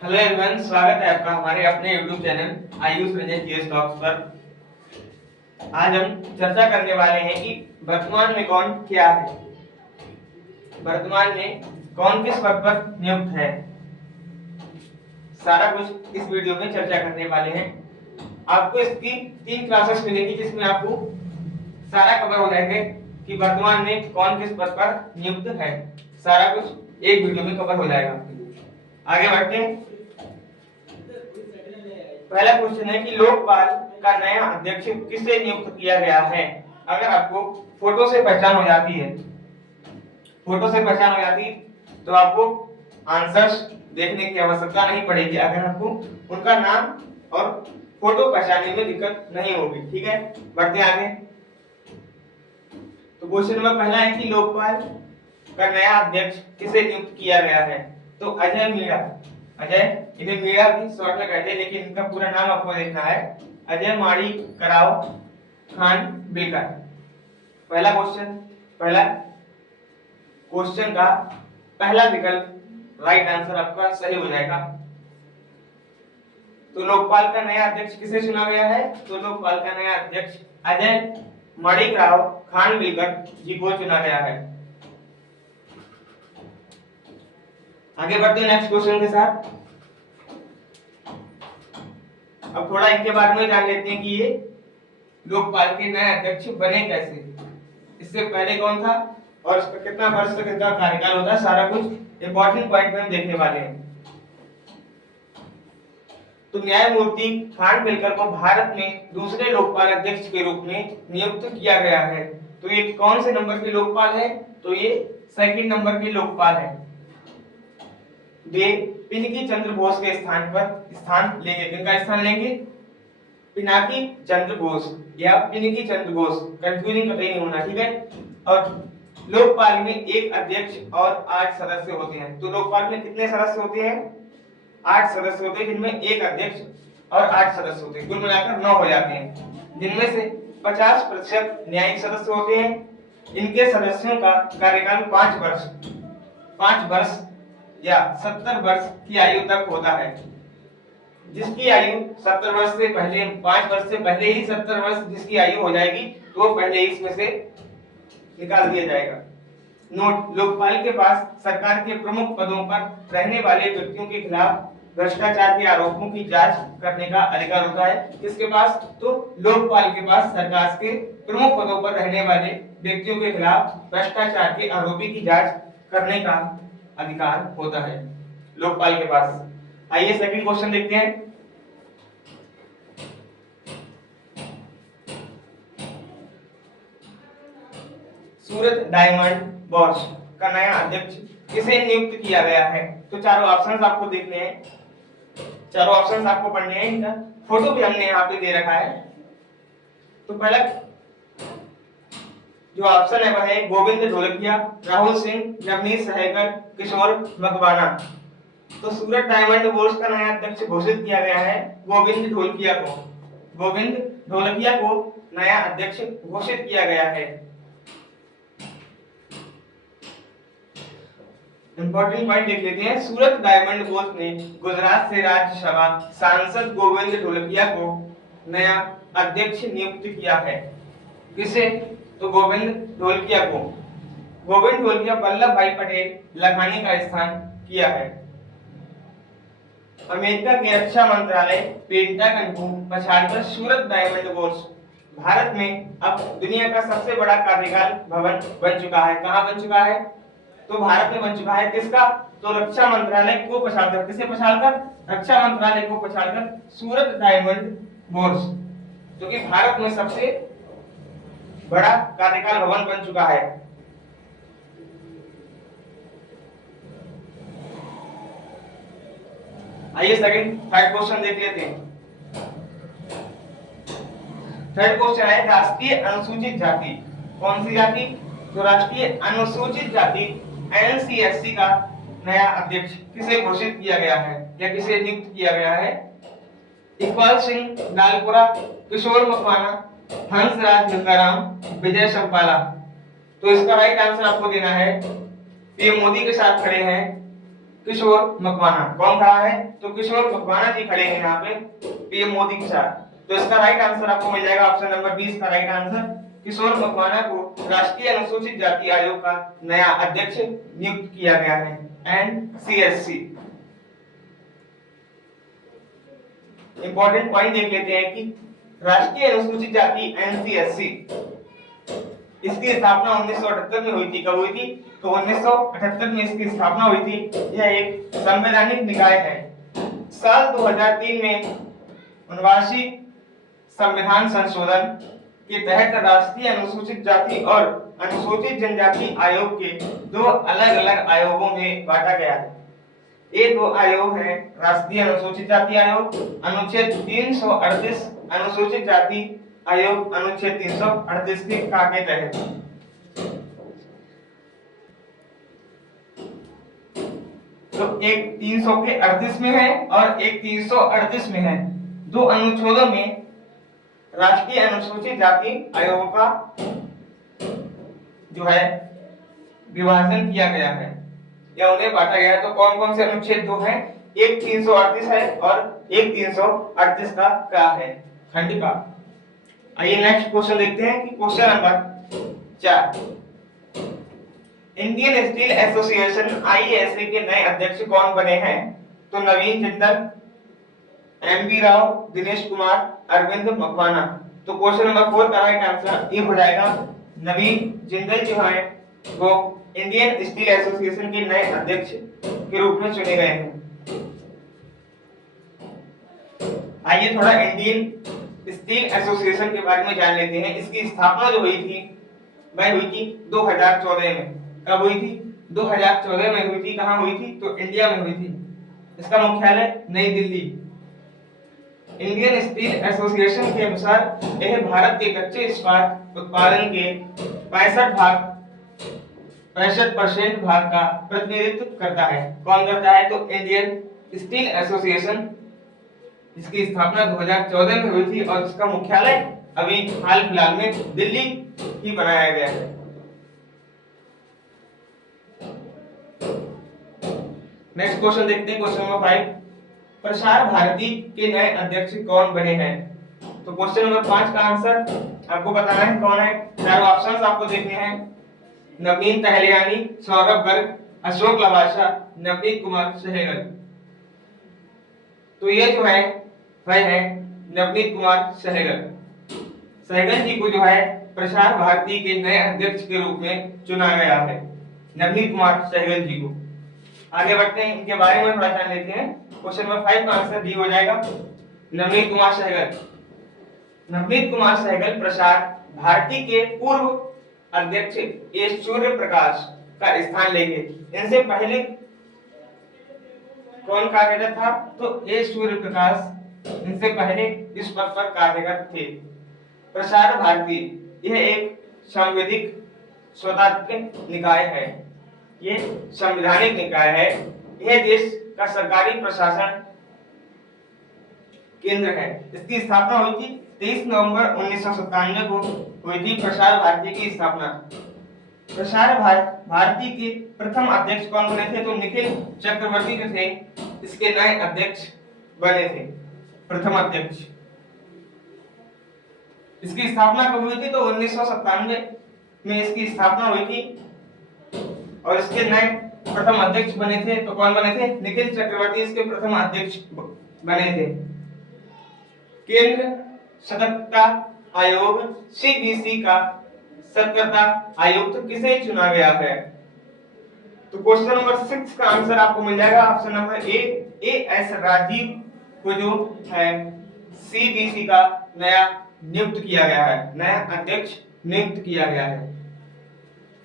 Hello everyone, स्वागत है आपका हमारे अपने YouTube channel Ayush Ranjan GS talks पर। आज हम चर्चा करने वाले हैं कि वर्तमान में कौन क्या है, वर्तमान में कौन किस पद पर नियुक्त है। सारा कुछ इस वीडियो में चर्चा करने वाले हैं। आपको इसकी 3 क्लासेस मिलेंगी जिसमें आपको सारा कवर हो जाएगा कि वर्तमान में कौन किस पद पर नियुक्त है। सारा कुछ एक वीडियो में कवर हो जाएगा। आगे बढ़ते हैं। पहला क्वेश्चन है कि लोकपाल का नया अध्यक्ष किसे नियुक्त किया गया है। अगर आपको फोटो से पहचान हो जाती है, तो आपको आंसर्स देखने की आवश्यकता नहीं पड़ेगी। अगर आपको उनका नाम और फोटो पहचानने में दिक्कत नहीं होगी। ठीक है, बढ़ते आगे। तो क्वेश्चन नंबर पहला है कि लोकपाल का नया अध्यक्ष किसे नियुक्त किया गया है। तो अजय मीणा, इन्हें मीणा भी शॉर्ट में कहते हैं, लेकिन इनका पूरा नाम आपको देखना है। अजय माणिकराव खानविलकर। पहला क्वेश्चन का पहला विकल्प राइट आंसर आपका सही हो जाएगा। तो लोकपाल का नया अध्यक्ष किसे चुना गया है। तो लोकपाल का नया अध्यक्ष अजय माणिकराव खानविलकर जी को चुना गया है। आगे बढ़ते हैं नेक्स्ट क्वेश्चन के साथ। अब थोड़ा इनके बारे में जान लेते हैं कि ये लोकपाल के नए अध्यक्ष बने कैसे, इससे पहले कौन था और इसका कितना वर्ष तक इनका कार्यकाल होता है। सारा कुछ इंपॉर्टेंट पॉइंट में हम देखने वाले हैं। तो न्यायमूर्ति खानविलकर को भारत में दूसरे लोकपाल अध्यक्ष के रूप में नियुक्त किया गया है। तो ये कौन से नंबर के लोकपाल है। तो ये सेकंड नंबर के लोकपाल है। वे पिनाकी चंद्र बोस के स्थान लेंगे। किनका स्थान लेंगे। पिनाकी चंद्र बोस या पिनाकी चंद्र बोस, कंफ्यूजिंग कतई नहीं होना। ठीक है। और लोकपाल में एक अध्यक्ष और 8 सदस्य होते हैं। तो लोकपाल में कितने सदस्य होते हैं। 8 सदस्य होते हैं, जिनमें एक अध्यक्ष और 8 सदस्य होते हैं। कुल मिलाकर 9 हो जाते हैं, जिनमें से 50% न्यायिक सदस्य होते हैं। इनके सदस्यों का कार्यकाल 5 वर्ष या 70 वर्ष की आयु तक होता है। जिसकी आयु 70 वर्ष से पहले, 5 वर्ष से पहले ही 70 वर्ष जिसकी आयु हो जाएगी, तो वो पहले ही इसमें से निकाल दिया जाएगा। नोट, लोकपाल के पास सरकार के प्रमुख पदों पर रहने वाले व्यक्तियों के खिलाफ भ्रष्टाचार के आरोपों की जांच करने का अधिकार होता है। किसके पास। तो लोकपाल के पास सरकार के प्रमुख पदों पर रहने वाले व्यक्तियों के खिलाफ भ्रष्टाचार के आरोपी की जांच करने का अधिकार होता है लोकपाल के पास। आइए सेकंड क्वेश्चन देखते हैं। सूरत डायमंड बोर्स का नया अध्यक्ष किसे नियुक्त किया गया है। तो चारों ऑप्शंस आपको देखने हैं, चारों ऑप्शंस आपको पढ़ने हैं। इनका फोटो भी हमने यहाँ पे दे रखा है। तो पहला जो ऑप्शन है वह है गोविंद ढोलकिया, राहुल सिंह, नवनीत सहगल, किशोर मकवाना। तो सूरत डायमंड बोर्स का नया अध्यक्ष घोषित किया गया है गोविंद ढोलकिया को नया अध्यक्ष घोषित किया गया है। इंपॉर्टेंट पॉइंट देख लेते हैं। सूरत डायमंड बोर्स ने गुजरात से राज्यसभा सांसद गोविंद ढोलकिया को नया अध्यक्ष नियुक्त किया है। किसे। तो गोविंद ढोलकिया को। गोविंद ढोलकिया वल्लभ भाई पटेल लखानी का स्थान किया है। अमेरिका के रक्षा मंत्रालय पेंटागन को पछाड़कर सूरत डायमंड बोर्स भारत में अब दुनिया का सबसे बड़ा कार्यकाल भवन बन चुका है। कहां बन चुका है। तो भारत में बन चुका है। किसका। तो रक्षा मंत्रालय को पछाड़कर। किसे पछाड़कर। रक्षा मंत्रालय को पछाड़कर सूरत डायमंड बोर्स, जो कि भारत में सबसे बड़ा कार्यकाल भवन बन चुका है। आइए थर्ड क्वेश्चन देख लेते हैं। थर्ड क्वेश्चन है राष्ट्रीय अनुसूचित जाति। कौन सी जाति। तो राष्ट्रीय अनुसूचित जाति एनसीएससी का नया अध्यक्ष किसे घोषित किया गया है या किसे नियुक्त किया गया है। इकबाल सिंह लालपुरा, किशोर मकवाना, हंसराज गंगाराम, विजय संपाला। तो इसका राइट आंसर आपको देना है। पीएम मोदी के साथ खड़े हैं किशोर मकवाना। कौन खड़ा है? तो किशोर मकवाना जी खड़े हैं यहाँ पे पीएम मोदी के साथ। तो इसका राइट आंसर आपको मिल जाएगा ऑप्शन नंबर 20 का राइट आंसर। किशोर मकवाना को राष्ट्रीय अनुसूचित जाति आयोग का नया अध्यक्ष नियुक्त किया गया है, NCSC। इंपॉर्टेंट पॉइंट देख लेते हैं कि राष्ट्रीय अनुसूचित जाति NCSC इसकी स्थापना 1978 में हुई थी। कब हुई थी? तो 1978 में इसकी स्थापना हुई थी। यह एक संवैधानिक निकाय है। साल 2003 में 79 संविधान संशोधन के तहत राष्ट्रीय अनुसूचित जाति और अनुसूचित जनजाति आयोग के दो अलग-अलग आयोगों में बांटा गया है। ये दो आयोग हैं राष्ट्रीय अनुसूचित जाति आयोग अनुच्छेद 338, अनुसूचित जाति आयोग अनुच्छेद 338 के तहत। तो एक 338 में है और एक 338 में है। दो अनुच्छेदों में राष्ट्रीय अनुसूचित जाति आयोग का जो है विभाजन किया गया है या उन्हें बांटा गया है। तो कौन कौन से अनुच्छेद दो हैं? एक 338 है और एक 338 का क्या है? खंड का। आइए नेक्स्ट क्वेश्चन देखते हैं कि question number 4, Indian steel association ISA के नए अध्यक्ष कौन बने हैं? तो नवीन जिंदल, MV राव, दिनेश कुमार, अरविंद मकवाना। तो क्वेश्चन नंबर 4 का राइट आंसर ये हो जाएगा नवीन जिंदल जो है वो इंडियन स्टील एसोसिएशन के नए अध्यक्ष के रूप में चुने गए हैं। आइए थोड़ा इंडियन स्टील एसोसिएशन के बारे में जान लेते हैं। इसकी स्थापना जो हुई थी वह हुई थी 2014 में। कब हुई थी? 2014 में हुई थी। कहां हुई थी? तो इंडिया में हुई थी। इसका मुख्यालय नई दिल्ली। इंडियन स्टील एसोसिएशन के अनुसार यह भारत के कच्चे इस्पात उत्पादन के 65% भाग का प्रतिनिधित्व करता है। कौन करता है? तो इंडियन स्टील एसोसिएशन। इसकी स्थापना 2014 में हुई थी और इसका मुख्यालय अभी हाल फिलहाल में दिल्ली ही बनाया गया है। नेक्स्ट क्वेश्चन देखते हैं, क्वेश्चन नंबर 5, प्रसार भारती के नए अध्यक्ष कौन बने हैं? तो क्वेश्चन नंबर 5 का आंसर आपको बताना है कौन है। चार ऑप्शंस आपको देखने हैं, नवीन तहलियानी, सौरभ गर्ग, अशोक लवासा, नवनीत कुमार सहगल। तो ये जो है वह है नवनीत कुमार सहगल। सहगल जी को जो है प्रसार भारती के नए अध्यक्ष के रूप में चुना गया है, नवनीत कुमार सहगल जी को। आगे बढ़ते हैं, इनके बारे में थोड़ा जान लेते हैं। क्वेश्चन नंबर 5 का आंसर डी हो जाएगा नवनीत कुमार सहगल। नवनीत कुमार सहगल प्रसार भारती के पूर्व अध्यक्ष ए सूर्य प्रकाश का स्थान लेंगे। इनसे पहले कौन कार्यरत था? तो ए सूर्य प्रकाश इनसे पहले इस पद पर कार्यरत थे। प्रसार भारती यह एक संवैधानिक स्वतंत्र निकाय है, ये संवैधानिक निकाय है। यह देश का सरकारी प्रशासन केंद्र है। इसकी स्थापना हुई थी 23 नवंबर 1997 को हुई थी प्रसार भारती की स्थापना। प्रसार भारती के प्रथम अध्यक्ष कौन बने थे? तो निखिल चक्रवर्ती जो थे इसके नए अध्यक्ष बने थे, प्रथम अध्यक्ष। इसकी स्थापना कब हुई थी? तो 1997 में इसकी स्थापना हुई थी और इसके नए प्रथम अध्यक्ष बने थे। तो कौन बने थे? निखिल चक्रवर्ती इसके प्रथम अध्यक्ष बने थे। केंद्र सतर्कता आयोग CBC का सतर्कता आयुक्त किसे चुना गया है? तो क्वेश्चन नंबर 6 का आंसर आपको मिल जाएगा option number A S Rajiv को जो है CBC का नया नियुक्त किया गया है, नया अध्यक्ष नियुक्त किया गया है।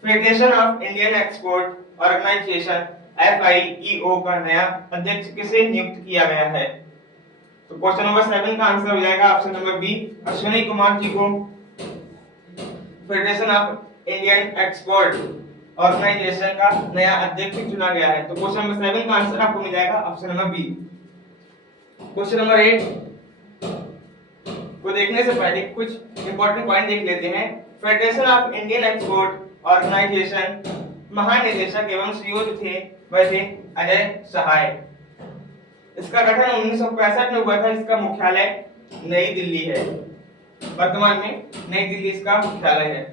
Federation of Indian export organisation FIEO का नया अध्यक्ष किसे नियुक्त किया गया है? तो क्वेश्चन नंबर 7 का आंसर हो जाएगा option number B, Ashwini Kumar ji को federation of Indian export organisation का नया अध्यक्ष चुना गया है। तो क्वेश्चन नंबर 7 का आंसर आपको मिल जाएगा option number B. Question number 8 को देखने से पहले कुछ इंपॉर्टेंट पॉइंट देख लेते हैं। Federation of Indian export organisation महानिदेशक एवं सीईओ थे वह थे अजय सहाय। इसका गठन 1965 में हुआ था। इसका मुख्यालय नई दिल्ली है। वर्तमान में नई दिल्ली इसका मुख्यालय है।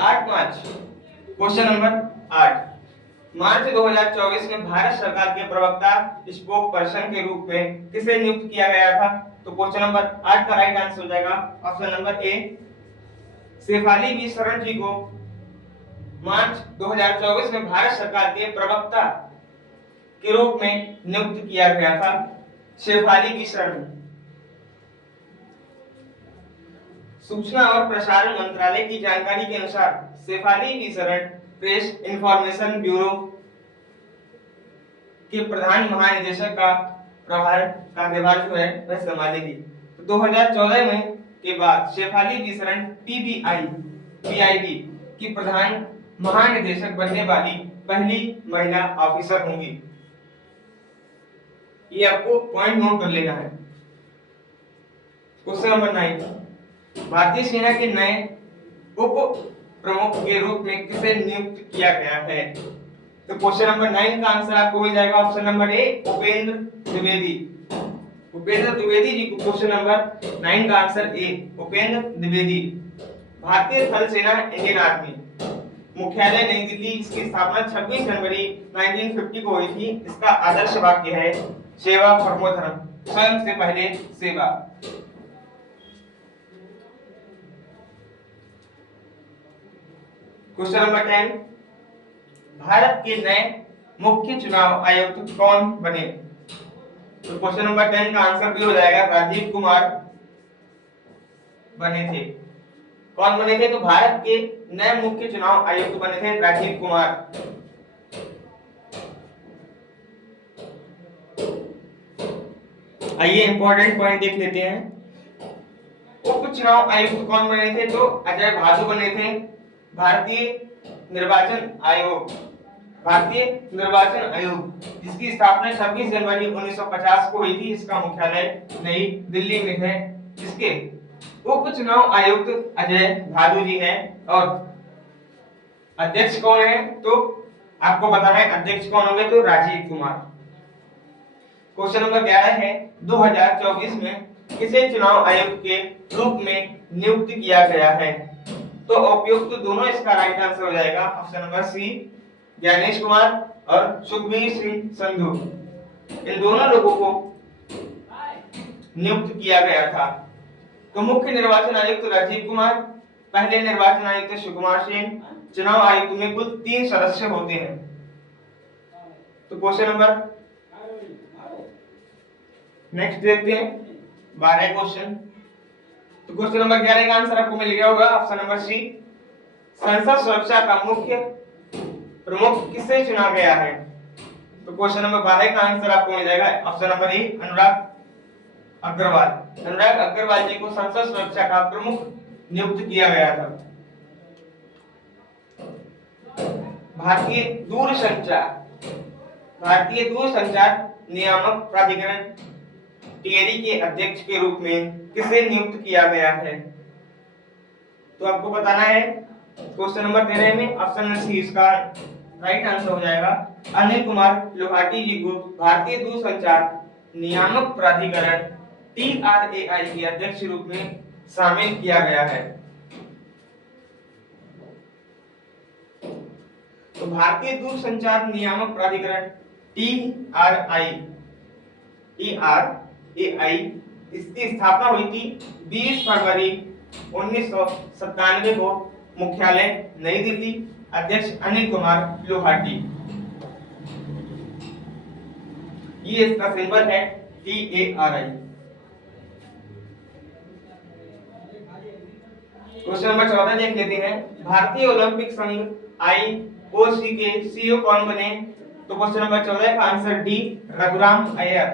8 मार्च, क्वेश्चन नंबर 8, मार्च 2024 में भारत सरकार के प्रवक्ता स्पोक पर्सन के रूप में किसे नियुक्त किया गया था? तो क्वेश्चन नंबर 8 का राइट आंसर हो जाएगा option number A, Shefali B Sharan ji को मार्च 2024 में भारत सरकार के प्रवक्ता के रूप में नियुक्त किया गया था। शेफाली बी शरण। सूचना और प्रसारण मंत्रालय की जानकारी के अनुसार शेफाली बी शरण प्रेस इंफॉर्मेशन ब्यूरो के प्रधान महानिदेशक का कार्यभार जो है वह संभालेगी। तो 2014 में के बाद शेफाली बी शरण पीआईबी की प्रधान महानिदेशक बनने वाली पहली महिला ऑफिसर होंगी। ये आपको पॉइंट नोट कर लेना है। क्वेश्चन नंबर 9, भारतीय सेना के नए उप प्रमुख के रूप में किसे नियुक्त किया गया है? तो क्वेश्चन नंबर 9 का आंसर आपको मिल जाएगा option number A, Upendra Dwivedi. Upendra Dwivedi ji को क्वेश्चन नंबर 9 का आंसर ए, उपेंद्र द्विवेदी। भारतीय थल सेना इंडियन आर्मी, मुख्यालय नई दिल्ली। इसकी स्थापना 26 जनवरी 1950 को हुई थी। इसका आदर्श वाक्य है सेवा परमो धर्म, स्वयं से पहले सेवा। क्वेश्चन नंबर 10, भारत के नए मुख्य चुनाव आयुक्त कौन बने? तो क्वेश्चन नंबर 10 का आंसर भी हो जाएगा राजीव कुमार बने थे। कौन बने थे? तो भारत के नए मुख्य चुनाव आयुक्त बने थे राजीव कुमार। आइए इंपॉर्टेंट पॉइंट देख लेते हैं। उप चुनाव आयुक्त कौन बने थे? तो अजय भादु बने थे। भारतीय निर्वाचन आयोग, भारतीय निर्वाचन आयोग जिसकी स्थापना 26 जनवरी 1950 को हुई थी। इसका मुख्यालय नई दिल्ली में है। इसके उप चुनाव आयुक्त अजय भादु जी हैं और अध्यक्ष कौन है? तो आपको बताना है अध्यक्ष कौन होंगे, तो राजीव कुमार। क्वेश्चन नंबर 11 है, 2024 में किसे चुनाव आयुक्त के रूप में नियुक्त किया गया है? तो उपयुक्त दोनों इसका राइट आंसर हो जाएगा option number C, Gyanesh Kumar और सुखबीर सिंह संधू। इन दोनों लोगों को नियुक्त किया गया था। तो मुख्य निर्वाचन आयुक्त राजीव कुमार, पहले निर्वाचन आयुक्त सुकुमार सेन। चुनाव आयुक्त में कुल 3 सदस्य होते हैं। तो क्वेश्चन नंबर नेक्स्ट देखते हैं 12 क्वेश्चन। तो क्वेश्चन नंबर 11 का आंसर आपको मिल गया होगा ऑप्शन नंबर सी, संसद सुरक्षा का मुख्य प्रमुख किसे चुना गया है? तो क्वेश्चन नंबर 12 का आंसर आपको मिल जाएगा ऑप्शन नंबर ए, अनुराग अग्रवाल। अनुराग अग्रवाल जी को संसद सुरक्षा का प्रमुख नियुक्त किया गया था। भारतीय दूरसंचार नियामक प्राधिकरण टीएडी के अध्यक्ष के रूप में किसे नियुक्त किया गया है? तो आपको बताना है क्वेश्चन नंबर 13 में ऑप्शन नंबर सी इसका राइट आंसर हो जाएगा अनिल कुमार लोहाटी जी को भारतीय दूरसंचार नियामक प्राधिकरण टीआरएआई के अध्यक्ष के रूप में शामिल किया गया है। तो भारतीय दूरसंचार नियामक प्राधिकरण टीआरएआई इसकी स्थापना हुई थी 20 फरवरी 1997 को। मुख्यालय नई दिल्ली। अध्यक्ष अनिल कुमार लोहाटी। ये इसका सिंबल है TARI। क्वेश्चन नंबर 14 देख लेते हैं। भारतीय ओलंपिक संघ IOC के सीईओ कौन बने? तो क्वेश्चन नंबर 14 का आंसर डी, रघुराम अय्यर।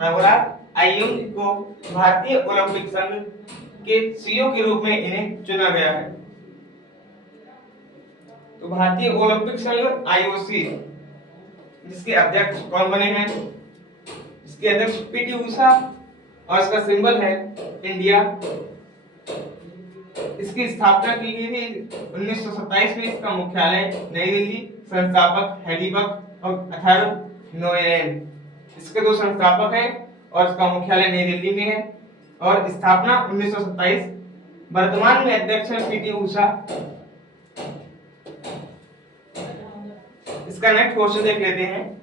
रघुराम अय्यर को भारतीय ओलंपिक संघ के सीईओ के रूप में इन्हें चुना गया है। तो भारतीय ओलंपिक संघ IOC जिसके अध्यक्ष कौन बने हैं? इसके अध्यक्ष पीटी उषा और इसका सिंबल है इंडिया। इसकी स्थापना की गई थी 1927 में। इसका मुख्यालय नई दिल्ली, संस्थापक हेलीबक और अथर नोएन। इसके दो संस्थापक हैं और इसका मुख्यालय नई दिल्ली में है और स्थापना 1927। वर्तमान में अध्यक्ष है पीटी उषा। इसका नेक्स्ट क्वेश्चन देख लेते हैं।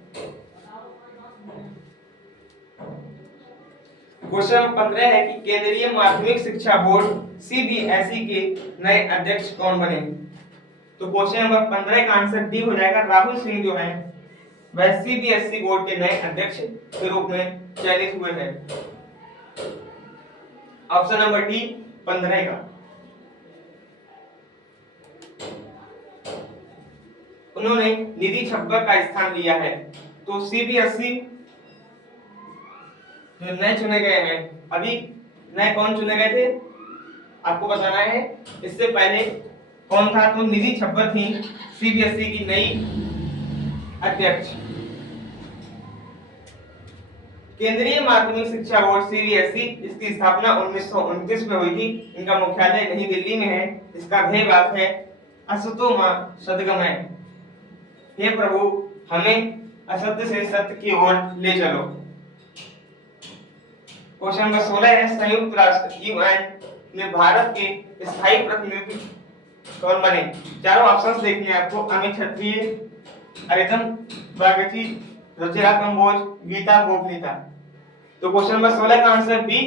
क्वेश्चन नंबर 15 है कि केंद्रीय माध्यमिक शिक्षा बोर्ड सीबीएसई के नए अध्यक्ष कौन बने। तो क्वेश्चन नंबर 15 का आंसर डी हो जाएगा। राहुल सिंह जो है वह सीबीएसई बोर्ड के नए अध्यक्ष के रूप में चयनित हुए हैं। ऑप्शन नंबर डी 15 का। उन्होंने निधि छब्बर का स्थान लिया है। तो सीबीएसई जो नए चुने गए हैं, अभी नए कौन चुने गए थे आपको बताना है। इससे पहले कौन था, तो निधि छब्बर थी सीबीएसई की नई अध्यक्ष। केंद्रीय माध्यमिक शिक्षा बोर्ड सीबीएसई, इसकी स्थापना 1929 में हुई थी। इनका मुख्यालय नई दिल्ली में है। इसका ध्येय वाक्य है असतो मा सद्गमय। हे प्रभु हमें असत्य से सत्य की ओर ले चलो। क्वेश्चन नंबर 16 है संयुक्त राष्ट्र यूएन में भारत के स्थायी प्रतिनिधि कौन बने। चारों ऑप्शंस देखने हैं आपको। अमित क्षत्रिय, अरिदम बागची, रुचिरा कंबोज, गीता गोपनीता। तो क्वेश्चन नंबर 16 का आंसर बी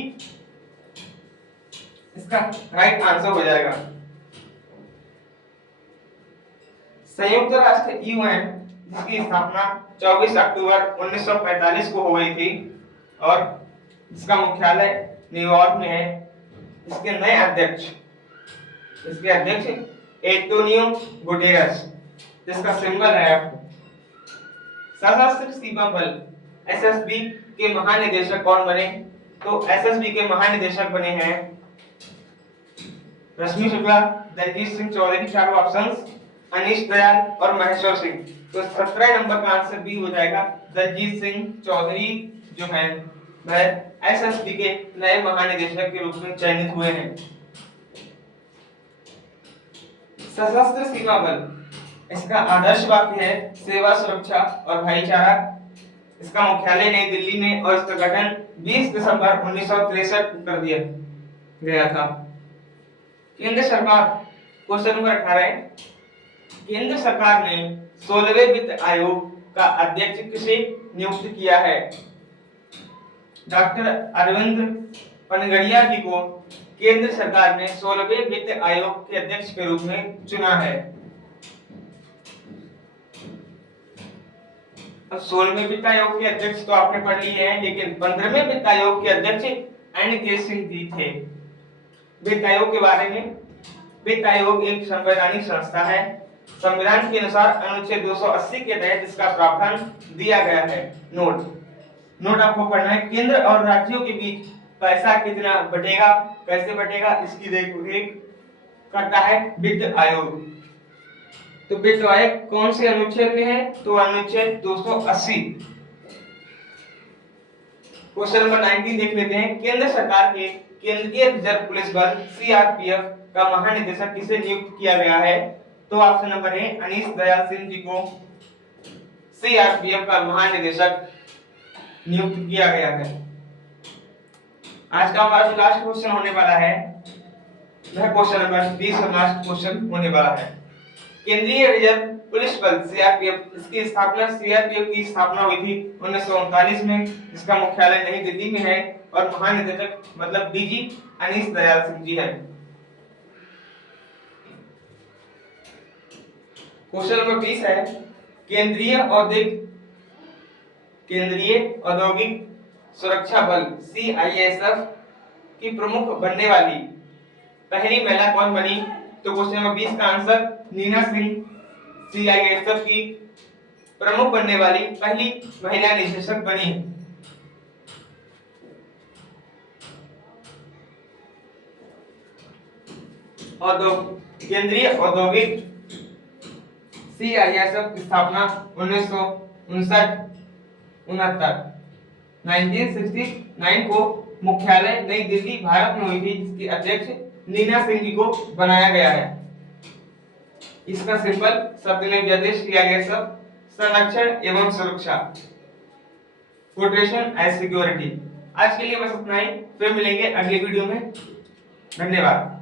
इसका राइट आंसर हो जाएगा। संयुक्त राष्ट्र यूएन जिसकी स्थापना 24 अक्टूबर 1945 को हो गई थी और इसका मुख्यालय न्यूयॉर्क में है। इसके नए अध्यक्ष एंटोनियो गुटेरस, जिसका सिंबल है आपको। सशस्त्र सीमा बल एसएसबी के महानिदेशक कौन बने। तो एसएसबी के महानिदेशक बने हैं रश्मि शुक्ला, दलजीत सिंह चौधरी। चारों ऑप्शंस अनीश दयाल और महेश्वर सिंह। तो 17 नंबर का आंसर बी हो जाएगा। दलजीत सिंह चौधरी जो है वह एसएसबी के नए महानिदेशक के रूप में चयनित हुए हैं। सशस्त्र सीमा बल, इसका आदर्श वाक्य है सेवा, सुरक्षा और भाईचारा। इसका मुख्यालय नई दिल्ली में और इसका गठन 20 दिसंबर 1963 को कर दिया गया था। केंद्र सरकार, क्वेश्चन नंबर 18 है केंद्र सरकार ने 16वें वित्त आयोग का अध्यक्ष किसे नियुक्त किया है। डॉक्टर अरविंद पनगड़िया जी को केंद्र सरकार ने 16वें वित्त आयोग के अध्यक्ष के रूप में चुना है। अब 16वें वित्त आयोग के अध्यक्ष तो आपने पढ़ लिए हैं, लेकिन 15वें वित्त आयोग के अध्यक्ष एन.के. सिंह जी थे। वित्त आयोग के बारे में, वित्त आयोग एक संवैधानिक संस्था है। संविधान के अनुसार अनुच्छेद 280 के तहत इसका प्रावधान दिया गया है। नोट आपको पढ़ना है। केंद्र और राज्यों के बीच पैसा कितना बटेगा, कैसे बटेगा, इसकी देखरेख करता है वित्त आयोग। तो वित्त आयोग कौन से अनुच्छेद में है, तो अनुच्छेद 280। क्वेश्चन नंबर 19 देख लेते हैं। केंद्र सरकार के केंद्रीय रिजर्व पुलिस बल सीआरपीएफ का महानिदेशक किसे नियुक्त किया गया है। तो ऑप्शन नंबर है अनीश दयाल सिंह जी को सीआरपीएफ का महानिदेशक नियुक्त किया गया है। आज का हमारा जो लास्ट क्वेश्चन होने वाला है वह क्वेश्चन नंबर 20 और लास्ट क्वेश्चन होने वाला है। केंद्रीय रिजर्व पुलिस बल सीआरपीएफ, इसकी स्थापना सीआरपीएफ की स्थापना हुई थी 1939 में। इसका मुख्यालय नई दिल्ली में है और महानिदेशक मतलब डीजी अनीश दयाल सिंह जी है। क्वेश्चन नंबर 20 है केंद्रीय औद्योगिक सुरक्षा बल सीआईएसएफ की प्रमुख बनने वाली पहली महिला कौन बनी। तो क्वेश्चन नंबर 20 का आंसर नीना सिंह सीआईएसएफ की प्रमुख बनने वाली पहली महिला निदेशक बनी। केंद्रीय औद्योगिक सीआईएसएफ की स्थापना 1969 को मुख्यालय नई दिल्ली भारत में हुई थी, जिसके अध्यक्ष नीना सिंह जी को बनाया गया है। इसका सिंपल शब्द में निर्देश किया गया सब संरक्षण एवं सुरक्षा, प्रोटेक्शन एंड सिक्योरिटी। आज के लिए बस इतना ही, फिर मिलेंगे अगले वीडियो में। धन्यवाद।